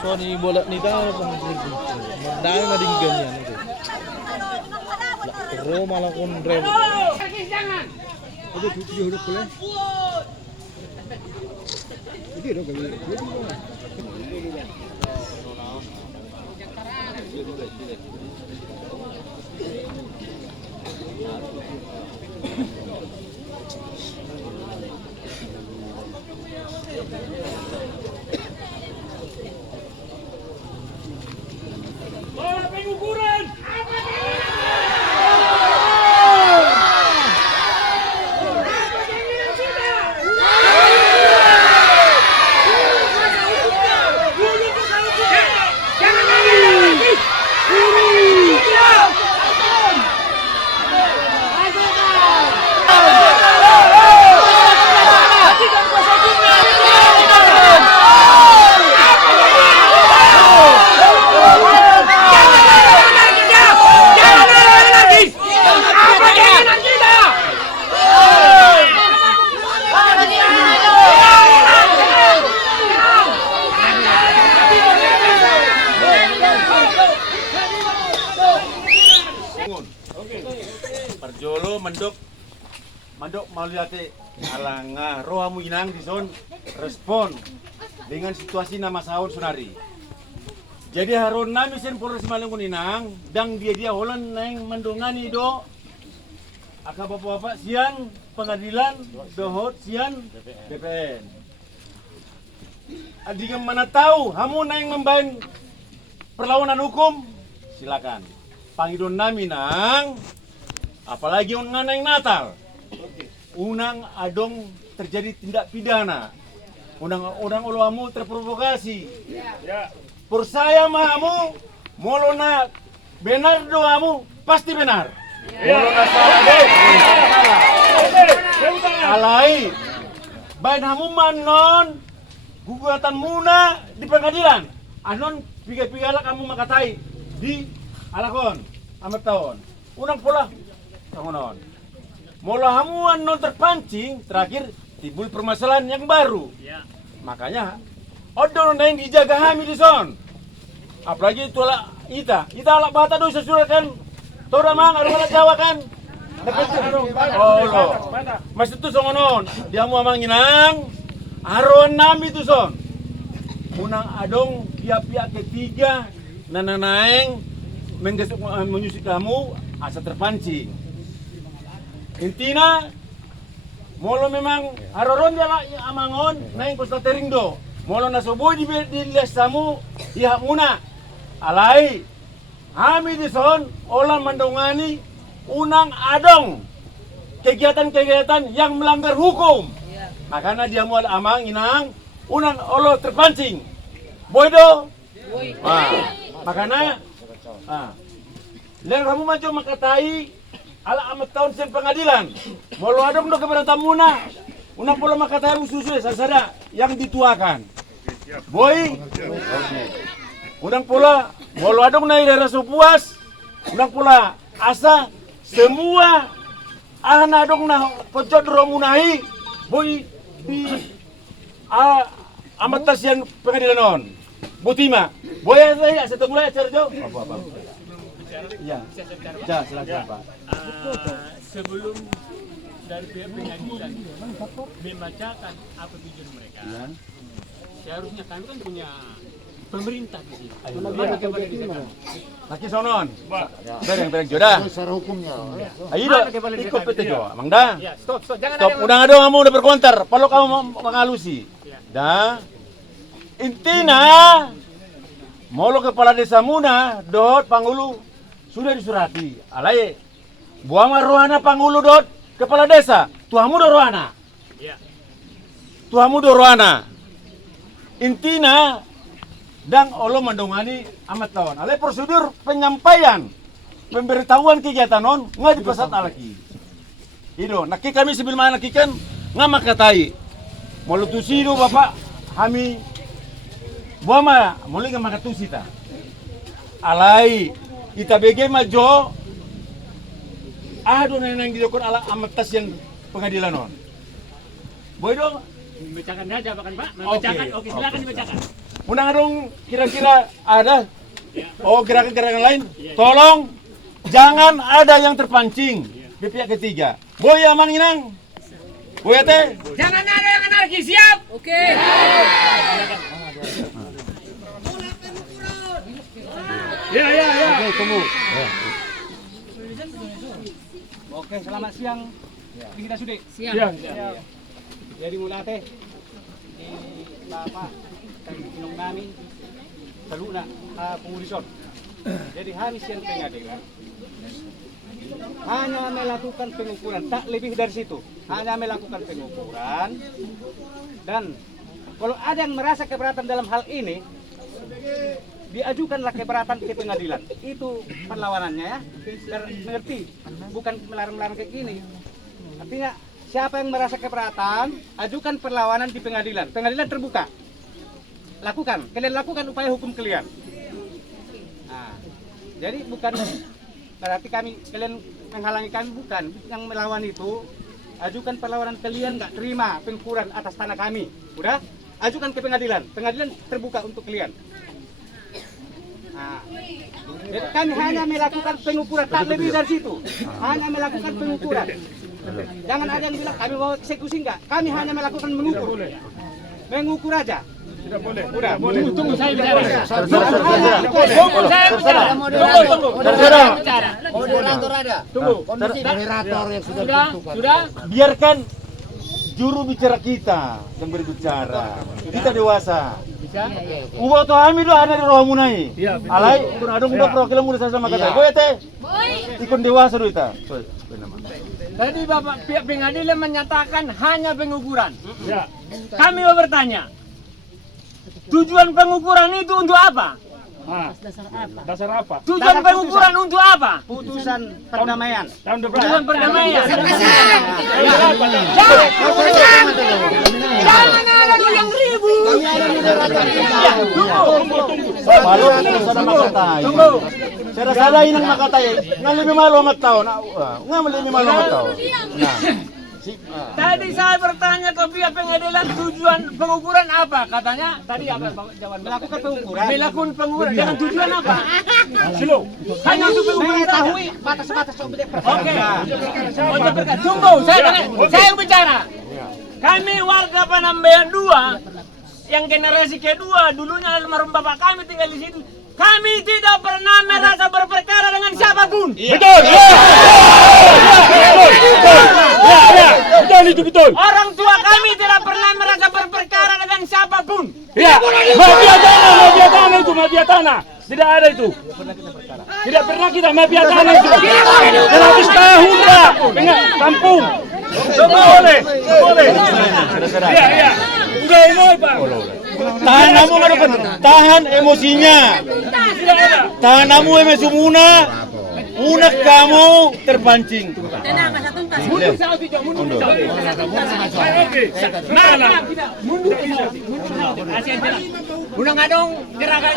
Sony bola nita dahil na din ganyan ito. Pero malah kon rev. Ada tujuh huruf boleh. Ini dong kali. Parjolo mendok maliate alanga rohamu inang dison respon dengan situasi nama sahur sunari. Jadi haron nami sen Polres Malungun inang dang dia holan neng mendongani do aka bapak-bapak sian pengadilan dohot sian BPN. Adiga mana tahu hamu neng membain perlawanan hukum silakan. Pangidon nami nang apalagi unang Natal. Unang adong terjadi tindak pidana. Unang ulamu terprovokasi. Por saya mahamu molona benar doamu pasti benar. Molona salah. Alai. Bain hamu manon gugatan muna di pengadilan. Anon piga-pigala kamu makatai di alakon amat tahun. Unang pola tangonon. Mola hamuan non terpancing, terakhir timbul permasalahan yang baru. Ya. Makanya odon yang dijaga hami di son. Apalagi itu ala ita ala bata do sesurat kan. Tora mang aru ala Jawa kan. Oh lo. Mas itu songonon. Dia mau manginang aron nami itu son. Unang adong pihak-pihak ketiga nananaeng menyusik kamu asa terpancing. Intina molo memang haroron dia amangon naing kostatering do. Molo nasoboy di lesamu ihak muna. Alai kami di son olah mendongani unang adong kegiatan-kegiatan yang melanggar hukum. Makanya dia mau amang inang unang olo terpancing. Boydo. Makanya lihat kamu macam makatai ala amat tahun sen pengadilan. Molo adong do keberatan muna. Unang pola makatai susu sasada yang dituakan. Boy. Unang pola molo adong nai rasa puas. Unang pola asa semua anak adong na pojok romunahi. Boy di amat tasian pengadilan on. Butima. Boy saya setengah Sergio. Apa. Ya, silakan Pak. Sebelum dari pihak pengadilan membacakan apa tujuan mereka, seharusnya kami kan punya pemerintah di sini. Laki sonon, bereng jodoh. Secara hukumnya. Ayo ikut pete jo, mangda. Ya, stop, jangan Stop, udah ada kamu udah berkomentar. Kalau kamu mengalusi, dah. Intina, molo kepala desa Muna, dot Pangulu sudah disurati. Alai, buang rohana Pangulu dot kepala desa. Tuamu do rohana. Tuamu do rohana. Intina, dan Allah mendongani amat lawan. Ale prosedur penyampaian pemberitahuan kegiatan non nggak dipesat alaki. Itu, nak kami sebelum anak ikan nggak makatai. Molutusi do bapak kami buama mulai nggak makatusi ta. Alai kita bege majo. Aduh neng dilakukan ala amat tas yang pengadilan non. Boleh dong. Membacakan saja bahkan Pak. Membacakan. Oke, silakan dibacakan. Undang dong kira-kira ada. Oh gerakan-gerakan lain. Tolong jangan ada yang terpancing di pihak ketiga. Boy aman inang. Boy teh. Jangan ada yang anarkis, siap? Oke. Ya. Oke, tunggu. Oke, selamat siang. Kita sudah Siap. jadi mulai teh di Bapak Kinong kami teluna pengurison. Jadi kami siang pengadilan hanya melakukan pengukuran, tak lebih dari situ. Hanya melakukan pengukuran dan kalau ada yang merasa keberatan dalam hal ini, diajukanlah keberatan ke pengadilan. Itu perlawanannya ya. Biar mengerti, bukan melarang-larang kayak gini. Artinya siapa yang merasa keberatan, ajukan perlawanan di pengadilan. Pengadilan terbuka. Lakukan, kalian lakukan upaya hukum kalian. Nah, jadi bukan berarti kalian menghalangi kami, bukan. Yang melawan itu, ajukan perlawanan kalian nggak terima pengukuran atas tanah kami. Udah? Ajukan ke pengadilan. Pengadilan terbuka untuk kalian. Nah, jadi kami hanya melakukan pengukuran, tak lebih dari situ. Hanya melakukan pengukuran. Jangan ada yang bilang kami mau eksekusi enggak. Kami hanya melakukan mengukur. Mengukur aja. Tidak boleh. Udah. Tunggu saya bicara. Tunggu Saya bicara. Tunggu. Moderator ada. Tunggu. Moderator yang sudah Sudah? ditentukan. Sudah? Biarkan juru bicara kita yang berbicara. Kita dewasa. Bisa? Ubo to kami do ada di roh munai. Alai kun adong do program muda sama kata. Boy teh. Ikon dewasa do ita. Tadi Bapak pihak pengadilan menyatakan hanya pengukuran. Kami mau bertanya, tujuan pengukuran itu untuk apa? Dasar apa? Tujuan pengukuran untuk apa? Putusan perdamaian. Tujuan perdamaian. Jangan ada yang ribut. Baru sudah makatai. Saya salah inang makatai. Ngan lebih malu amat tahun. Ngan lebih malu amat tahun. Nah. Tadi saya bertanya ke pihak pengadilan tujuan pengukuran apa? Katanya tadi apa jawaban? Melakukan pengukuran. Melakukan pengukuran dengan tujuan apa? Slow. Hanya untuk pengukuran Mengetahui batas-batas objek Oke. perkara. Untuk berkat. Tunggu, saya yang bicara. Kami warga Panambayan 2 yang generasi kedua, dulunya almarhum bapak kami tinggal di situ. Kami tidak pernah merasa berperkara dengan siapapun. Betul. Betul itu betul. Orang tua kami tidak pernah merasa berperkara dengan siapapun. Ya. Mafia tanah itu mafia tanah. Tidak ada itu. Tidak pernah kita mafia tanah itu. 100 tahun dah. Dengan kampung. Boleh. Iya. Udah emosi Pak. Tahan kamu tahan emosinya. Tahan kamu emosi Unak kamu terpancing. Mundur saya tidak mundur. Mundur. Udah ngadong gerakan.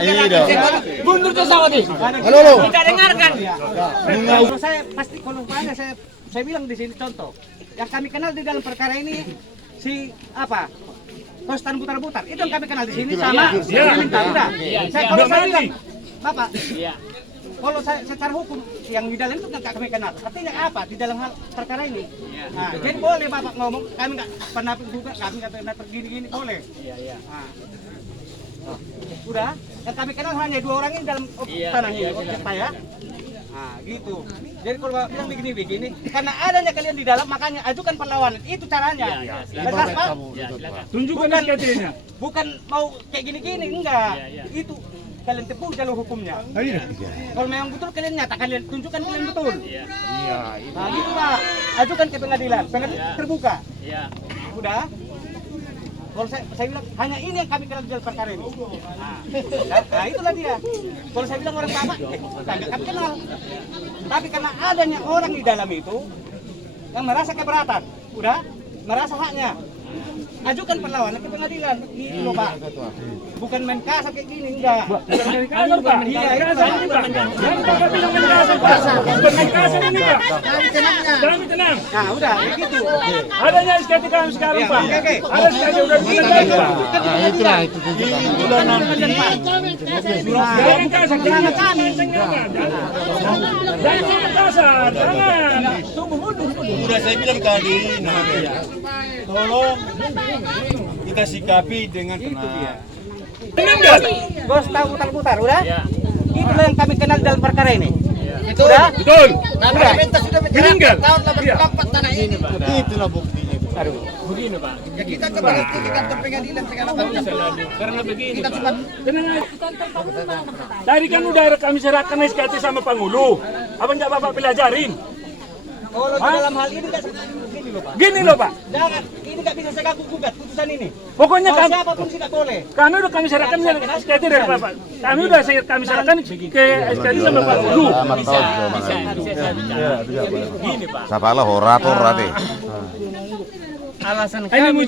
Mundur tuh sawati. Halo. Kita dengarkan. Kalau saya pasti kalau banyak saya bilang di sini contoh. Yang kami kenal di dalam perkara ini si apa? Kostan putar-putar. Itu yang kami kenal di sini sama. Udah. Kalau saya bilang, Bapak. Iya. Kalau saya secara hukum yang di dalam itu nggak kami kenal. Artinya apa di dalam hal perkara ini? Nah, jadi boleh Bapak ngomong, kami nggak pernah juga, kami nggak pernah begini-gini, boleh. Iya. Nah, udah. Yang kami kenal hanya 2 orang ini dalam tanah ini, objek saya. Nah, gitu. Jadi kalau Bapak bilang begini-begini, karena adanya kalian di dalam, makanya ajukan perlawanan. Itu caranya. Jelas, Pak? Tunjukkan SKT-nya. Bukan mau kayak gini-gini, enggak. Itu kalian tempuh jalur hukumnya. Kalau memang betul kalian nyata, kalian tunjukkan kalian betul. Nah, gitu Pak. Ajukan ke pengadilan. Pengadilan terbuka. Iya. Udah. Kalau saya bilang hanya ini yang kami kenal di dalam perkara ini. Nah itulah dia. Kalau saya bilang orang Bapak, kami kenal. Tapi karena adanya orang di dalam itu yang merasa keberatan, udah merasa haknya, ajukan perlawanan ke pengadilan. Itu loh Pak. Bukan main kasar kayak gini, enggak. Bukan main kasar, Pak. Iya, itu Kasar ini, Pak. Jangan Bapak bilang main kasar, Pak. Bukan main kasar ini, Pak. Kami tenang. Nah, udah, gitu. Adanya SKT kami sekarang, Pak. Oke. Ada SKT udah bisa Pak. Itulah itu tunjukkan. Itulah nanti. Jangan kasar, jangan kasar, jangan. Tunggu mundur. Udah saya bilang tadi, tolong kita sikapi dengan tenang. Tenang nggak? Bos tahu putar-putar, udah? Itulah yang kami kenal dalam perkara ini. Itu Udah? Betul. Udah. sudah Meninggal. tahun Iya. 84 tanah ini. Itulah buktinya. Begini, Pak. Ya kita kembali ke kantor pengadilan segala macam. Karena begini, Pak. Tenang aja. Tadi kan udah kami serahkan SKT sama Panghulu. Apa nggak Bapak pelajarin? Kalau dalam hal ini nggak gini loh Pak. Gini loh, Pak. Jangan, ini nggak bisa saya gugat putusan ini. Pokoknya Kalau kami, siapapun tidak boleh. kami serahkan SKT dari Bapak. Kami serahkan ke SKT sama Panghulu. Bisa. Gini, Pak. Sapalah orator rate. Alasan kami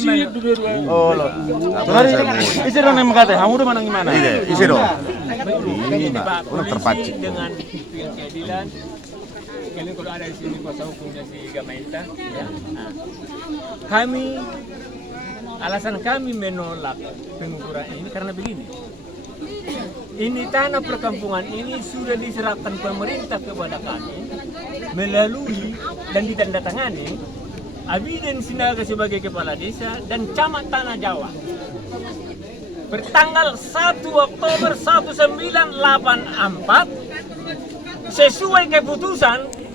Oh, loh. Isi dong yang mengatakan, kamu udah menang gimana? Iya, isi dong. Ini Pak, Udah terpancing. polisi dengan pengadilan. Kalian kalau ada di sini kuasa hukumnya si Gamainta, ya. Nah, kami alasan kami menolak pengukuran ini karena begini. Ini tanah perkampungan ini sudah diserahkan pemerintah kepada kami melalui dan ditandatangani Abiden Sinaga sebagai kepala desa dan camat Tanah Jawa. Bertanggal 1 Oktober 1984 sesuai keputusan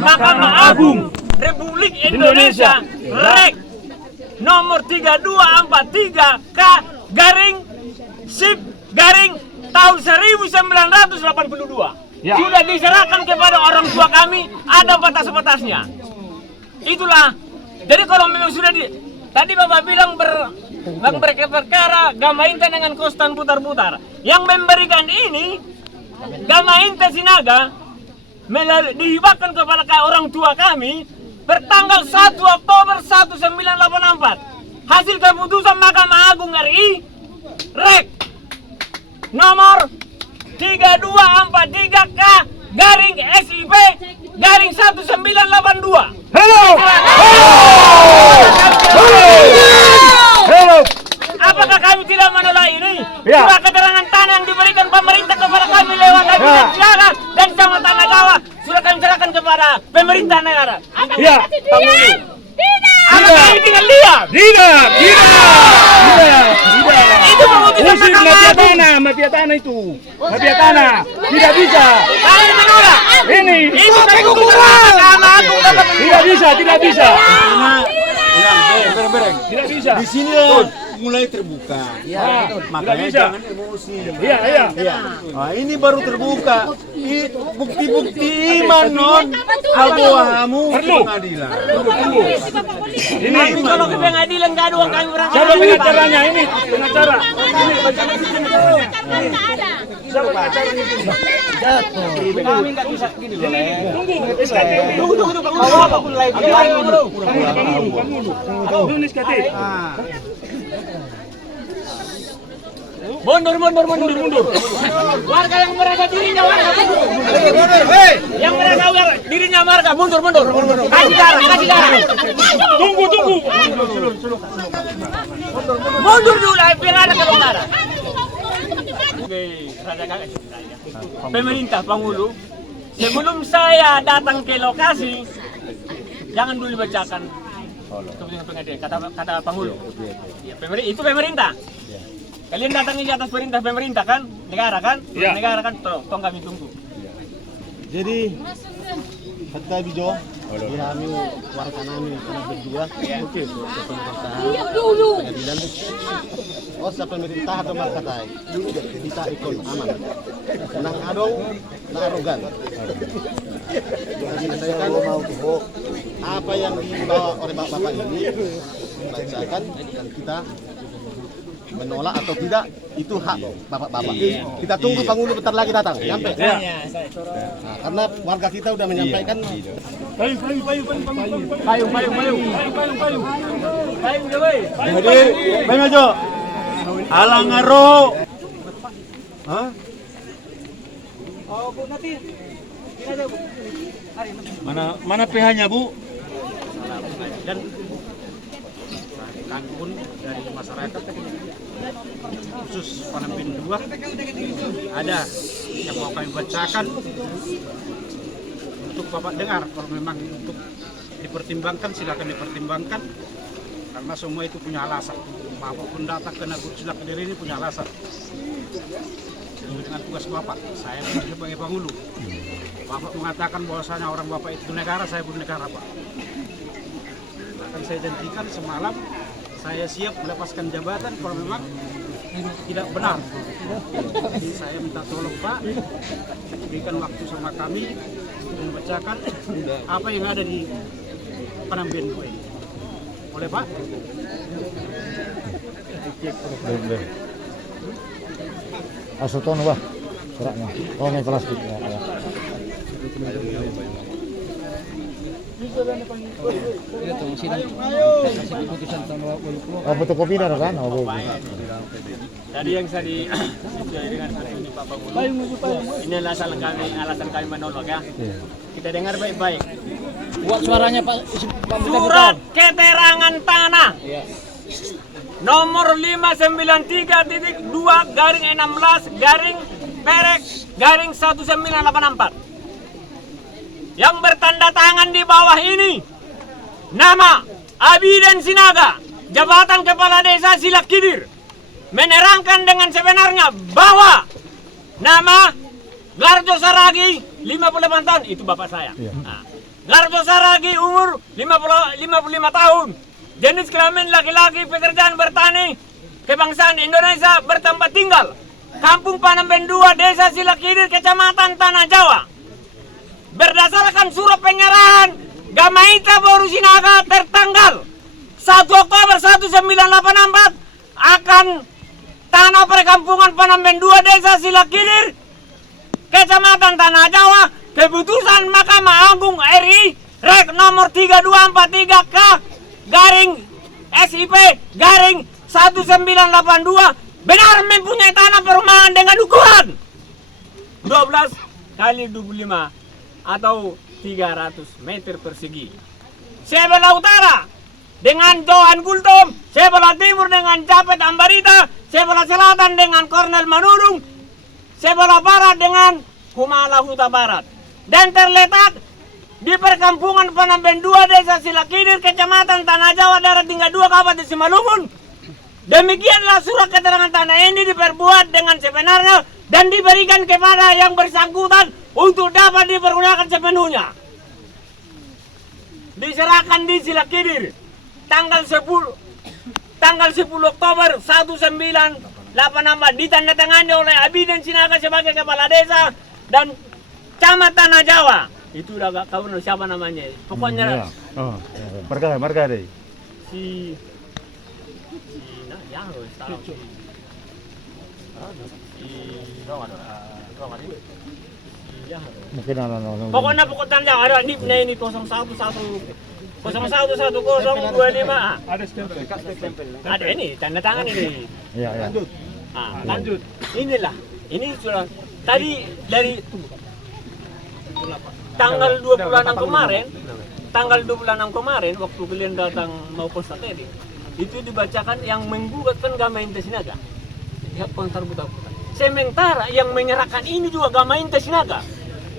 Mahkamah Agung Republik Indonesia Rek nomor 3243 K garing SIP garing tahun 1982 sudah diserahkan kepada orang tua kami, ada batas-batasnya. Itulah. Jadi kalau memang sudah tadi Bapak bilang berperkara Gamainta dengan Kostan putar-putar. Yang memberikan ini Gamainta Sinaga dihibahkan kepada orang tua kami bertanggal 1 Oktober 1984. Hasil keputusan Mahkamah Agung RI Rek nomor 3243 K garing SIP garing 1982. Apakah kami tidak menolak ini? Surat keterangan tanah yang diberikan pemerintah kepada kami lewat Abiden Sinaga dan sama Tanah Jawa sudah kami serahkan kepada pemerintah negara. Iya. Apa kami tinggal diam? Tidak. Itu memutuskan Usir mafia tanah itu. Mafia tanah. Tidak bisa. kami menolak. Ini. Itu keputusan Mahkamah Agung. Tidak bisa. Bereng. Tidak bisa. Di sini mulai terbuka. Makanya Tidak bisa. jangan emosi. Iya. Nah, ini baru terbuka. Bukti-bukti iman non kamu Perlu. pengadilan. Ini. Kami kalau ke pengadilan nggak ada uang kami berangkat. Siapa pengacaranya ini? Pengacara. Siapa pengacaranya ini? Kami nggak bisa gini loh. Tunggu. SKT. Tunggu. Mau apapun lagi. Panggulu. Ini SKT. Mundur. Warga yang merasa dirinya warga mundur. Yang merasa dirinya warga mundur. Kasih darah. Tunggu. Mundur dulu, biar ada kelonggaran. Pemerintah Panghulu, sebelum saya datang ke lokasi, jangan dulu bacakan keputusan pengadilan, kata Panghulu. Ya, itu pemerintah. Kalian datangi di atas perintah pemerintah kan, negara kan, Iya. negara kan, tolong kami tunggu. Jadi kata Bijo, kami warga kami karena berdua, oke, pengadilan. Oh, sa pemerintah atau markatai, kita ikut aman. Nang adong, nang arogan. Jadi saya kan mau apa yang dibawa oleh bapak ini bacakan dan kita menolak atau tidak itu hak bapak-bapak. Kita tunggu penghulu bentar lagi datang, nyampe. Nah, karena warga kita udah menyampaikan. Jadi, bayi maju. Alang ngaro. Hah? Oh, Bu nanti. Ini aja, Bu. Hari Mana PH-nya, Bu? dan pun dari masyarakat khusus Panambin 2 ada yang mau kami bacakan untuk Bapak dengar. Kalau memang untuk dipertimbangkan silakan dipertimbangkan karena semua itu punya alasan. Apapun datang ke Nagud Sila Kediri ini punya alasan. Dengan tugas Bapak, saya sebagai penghulu. Bapak mengatakan bahwasanya orang Bapak itu negara, saya pun negara, Pak. Akan saya janjikan semalam saya siap melepaskan jabatan kalau memang tidak benar. Jadi saya minta tolong Pak, berikan waktu sama kami untuk membacakan apa yang ada di Panambin ini. Boleh Pak? Asuton Bah, suratnya. Oh, ini plastik ya. Oh, fotokopi dah kan? Oh, Tadi yang saya dengan Pak Panggulu, ini alasan kami menolak ya. Kita dengar baik-baik. Buat suaranya Pak. Surat keterangan tanah nomor 593-2/16-1984 yang bertanda tangan di bawah ini nama Abiden Sinaga, jabatan kepala desa Silak Kidir, menerangkan dengan sebenarnya bahwa nama Garjo Saragi 58 tahun, itu bapak saya. Nah, Garjo Saragi umur 55 tahun, jenis kelamin laki-laki, pekerjaan bertani, kebangsaan Indonesia, bertempat tinggal Kampung Panambin 2, Desa Silak Kidir, Kecamatan Tanah Jawa. Berdasarkan surat penyerahan Gamaita Boru Sinaga tertanggal 1 Oktober 1984 akan tanah perkampungan Panambin 2, Desa Silak Kidir, Kecamatan Tanah Jawa, keputusan Mahkamah Agung RI Rek nomor 3243K garing SIP garing 1982 benar mempunyai tanah perumahan dengan ukuran 12 kali 25 atau 300 meter persegi. Sebelah utara dengan Johan Gultom, sebelah timur dengan Japet Ambarita, sebelah selatan dengan Kornel Manurung, sebelah barat dengan Kumala Huta Barat. Dan terletak di perkampungan Panambin 2, Desa Silak Kidir, Kecamatan Tanah Jawa, Daerah Tinggal 2, Kabupaten Simalungun. Demikianlah surat keterangan tanah ini diperbuat dengan sebenarnya dan diberikan kepada yang bersangkutan untuk dapat dipergunakan sepenuhnya. Diserahkan di Silak Kidir tanggal 10 Oktober 1984, ditandatangani oleh Abiden Sinaga sebagai kepala desa dan Camat Tanah Jawa. Itu udah gak tahu siapa namanya. Pokoknya marga deh. si mungkin pokoknya ada NIP-nya ini 011025. Ada stempel. Ada ini tanda tangan ini. Iya. Lanjut. Inilah. Ini sudah tadi dari tanggal 26 kemarin waktu kalian datang mau konstatasi itu dibacakan yang menggugatkan Gamainta Sinaga. Ya kontar buta-buta. Sementara yang menyerahkan ini juga Gamainta Sinaga.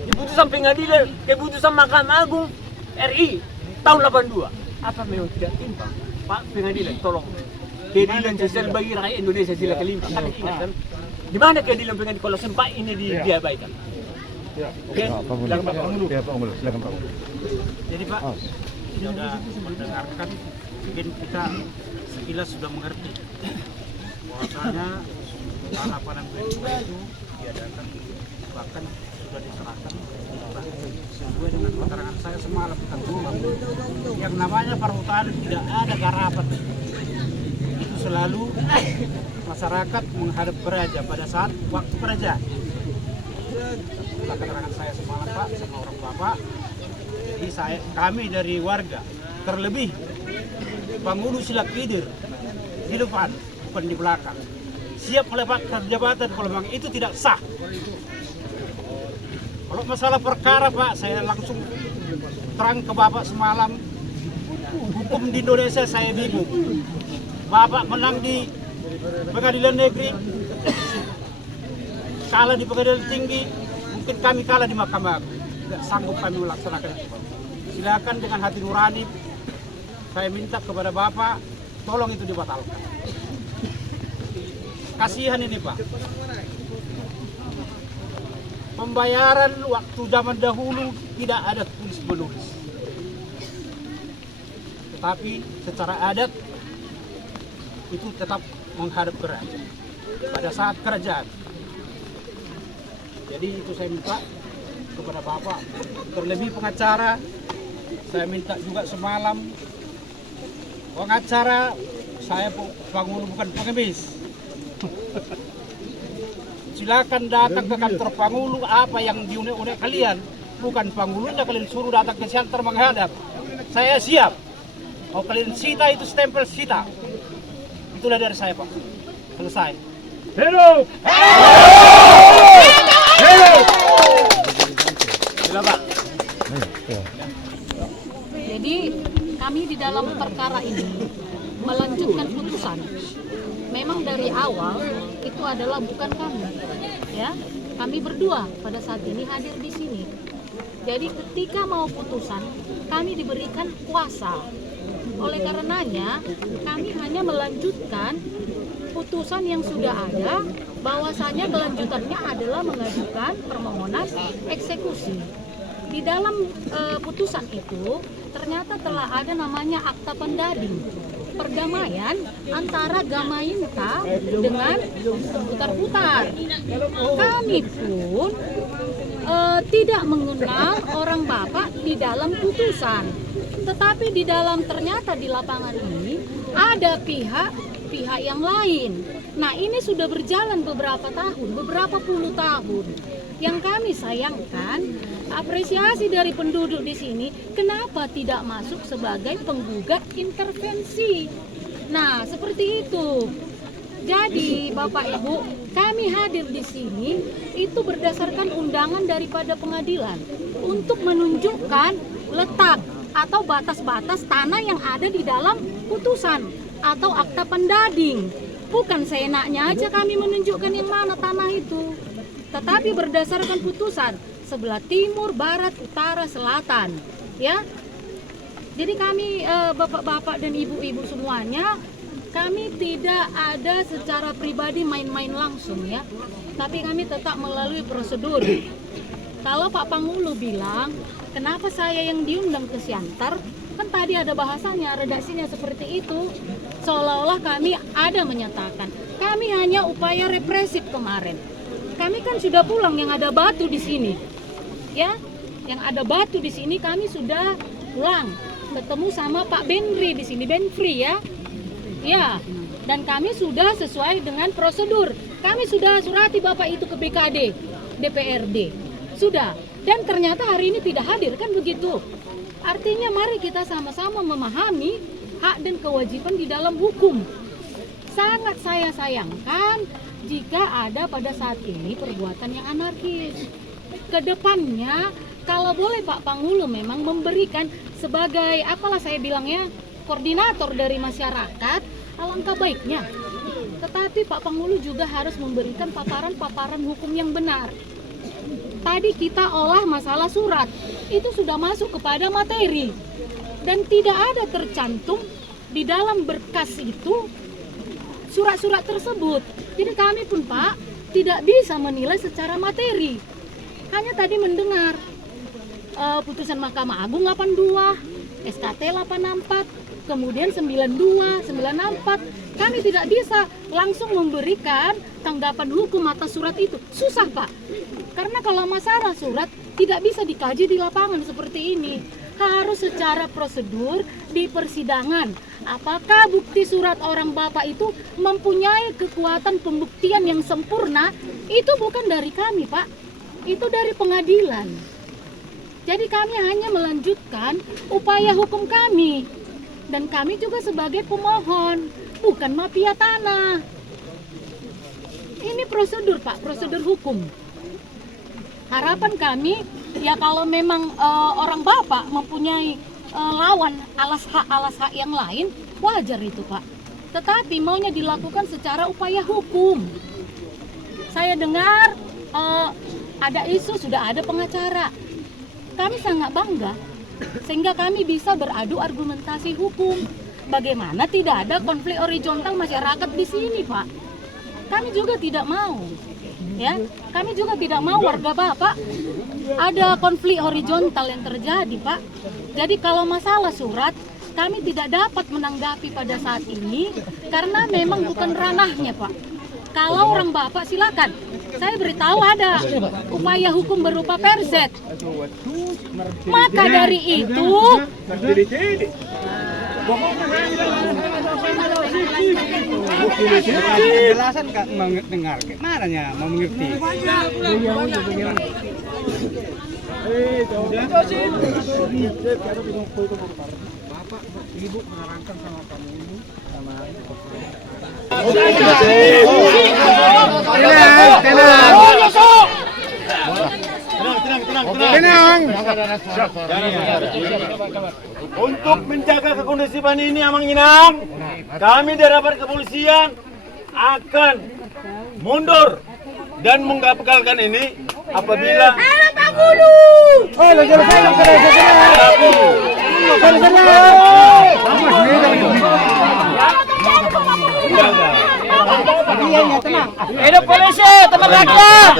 Keputusan pengadilan, keputusan Mahkamah Agung RI tahun 82. Apa memang tidak timpang? Pak pengadilan, tolong. Keadilan sosial bagi rakyat Indonesia sila kelima. Kan ingat kan? Di mana keadilan pengadilan kalau sempat ini diabaikan? Oke? Silakan Pak Penghulu. Ya Pak Penghulu, silakan Pak. Jadi Pak, sudah mendengarkan, mungkin kita sekilas sudah mengerti bahwasanya tanah Panambin 2 itu diadakan bahkan sudah diserahkan sesuai dengan keterangan saya semalam yang namanya perhutanan tidak ada garapan. selalu masyarakat menghadap ke raja pada saat waktu kerajaan. Keterangan saya semalam Pak sama orang Bapak, jadi kami dari warga, terlebih penghulu silap leader di depan bukan di belakang, siap melepaskan jabatan kalau memang itu tidak sah. Kalau masalah perkara Pak, saya langsung terang ke Bapak semalam, hukum di Indonesia saya bingung. Bapak menang di pengadilan negeri, kalah di pengadilan tinggi, mungkin kami kalah di Mahkamah Agung. Tidak sanggup kami melaksanakan itu. Silakan dengan hati nurani, saya minta kepada Bapak, tolong itu dibatalkan. Kasihan ini Pak. Pembayaran waktu zaman dahulu tidak ada tulis menulis, tetapi secara adat itu tetap menghadap ke raja pada saat kerajaan. Jadi itu saya minta kepada Bapak, terlebih pengacara, saya minta juga semalam pengacara, saya penghulu bukan pengemis. Silakan datang ke kantor penghulu, apa yang diunek-unek kalian, bukan penghulunya kalian suruh datang ke shelter menghadap. Saya siap. Mau kalian sita itu stempel sita. Itulah dari saya Pak. Selesai. Hidup! Hidup! Silakan Pak. Jadi kami di dalam perkara ini melanjutkan putusan. Memang dari awal itu adalah bukan kami, ya. Kami berdua pada saat ini hadir di sini. Jadi ketika mau putusan, kami diberikan kuasa. Oleh karenanya, kami hanya melanjutkan putusan yang sudah ada, bahwasanya kelanjutannya adalah mengajukan permohonan eksekusi. Di dalam putusan itu ternyata telah ada namanya akta pendading perdamaian antara Gamainta dengan Putar-Putar. Kami pun tidak mengenal orang Bapak di dalam putusan, tetapi di dalam ternyata di lapangan ini ada pihak yang lain. Nah, ini sudah berjalan beberapa tahun, beberapa puluh tahun. Yang kami sayangkan, apresiasi dari penduduk di sini, kenapa tidak masuk sebagai penggugat intervensi? Nah, seperti itu. Jadi, Bapak Ibu, kami hadir di sini itu berdasarkan undangan daripada pengadilan untuk menunjukkan letak atau batas-batas tanah yang ada di dalam putusan atau akta pendading. Bukan seenaknya aja kami menunjukkan yang mana tanah itu, tetapi berdasarkan putusan sebelah timur, barat, utara, selatan, ya. Jadi kami bapak-bapak dan ibu-ibu semuanya, kami tidak ada secara pribadi main-main langsung, ya. Tapi kami tetap melalui prosedur. Kalau Pak Panghulu bilang, kenapa saya yang diundang ke Siantar? Kan tadi ada bahasanya, redaksinya seperti itu. Seolah-olah kami ada menyatakan, kami hanya upaya represif kemarin. Kami kan sudah pulang, yang ada batu di sini, ya, yang ada batu di sini kami sudah pulang, ketemu sama Pak Benri di sini, Benfri, ya, ya, dan kami sudah sesuai dengan prosedur. Kami sudah surati Bapak itu ke BKD, DPRD, sudah. Dan ternyata hari ini tidak hadir, kan begitu. Artinya mari kita sama-sama memahami hak dan kewajiban di dalam hukum. Sangat saya sayangkan jika ada pada saat ini perbuatan yang anarkis. Kedepannya, kalau boleh Pak Panghulu memang memberikan sebagai, apalah saya bilangnya, koordinator dari masyarakat, alangkah baiknya. Tetapi Pak Panghulu juga harus memberikan paparan-paparan hukum yang benar. Tadi kita olah masalah surat, itu sudah masuk kepada materi. Dan tidak ada tercantum di dalam berkas itu surat-surat tersebut. Jadi kami pun Pak tidak bisa menilai secara materi. Hanya tadi mendengar putusan Mahkamah Agung 82, SKT 84, kemudian 92, 94. Kami tidak bisa langsung memberikan tanggapan hukum atas surat itu. Susah Pak. Karena kalau masalah surat tidak bisa dikaji di lapangan seperti ini. harus secara prosedur di persidangan. Apakah bukti surat orang bapak itu mempunyai kekuatan pembuktian yang sempurna? Itu bukan dari kami, Pak. Itu dari pengadilan. Jadi kami hanya melanjutkan upaya hukum kami. Dan kami juga sebagai pemohon, bukan mafia tanah. Ini prosedur, Pak, prosedur hukum. Harapan kami, ya kalau memang orang bapak mempunyai lawan alas hak yang lain, wajar itu, Pak. Tetapi maunya dilakukan secara upaya hukum. Saya dengar ada isu sudah ada pengacara. Kami sangat bangga, sehingga kami bisa beradu argumentasi hukum. Bagaimana tidak ada konflik horizontal masyarakat di sini, Pak? Kami juga tidak mau, ya. Kami juga tidak mau warga bapak ada konflik horizontal yang terjadi, Pak. Jadi kalau masalah surat, kami tidak dapat menanggapi pada saat ini karena memang bukan ranahnya, Pak. Kalau orang bapak silakan. Saya beritahu ada upaya hukum berupa perset. Maka dari itu Penjelasan nggak mendengar, gimana ya mau mengerti? Untuk menjaga kekondisian ini, Amang Inang, kami dari aparat kepolisian akan mundur dan menggagalkan ini apabila Hidup polisi, teman rakyat.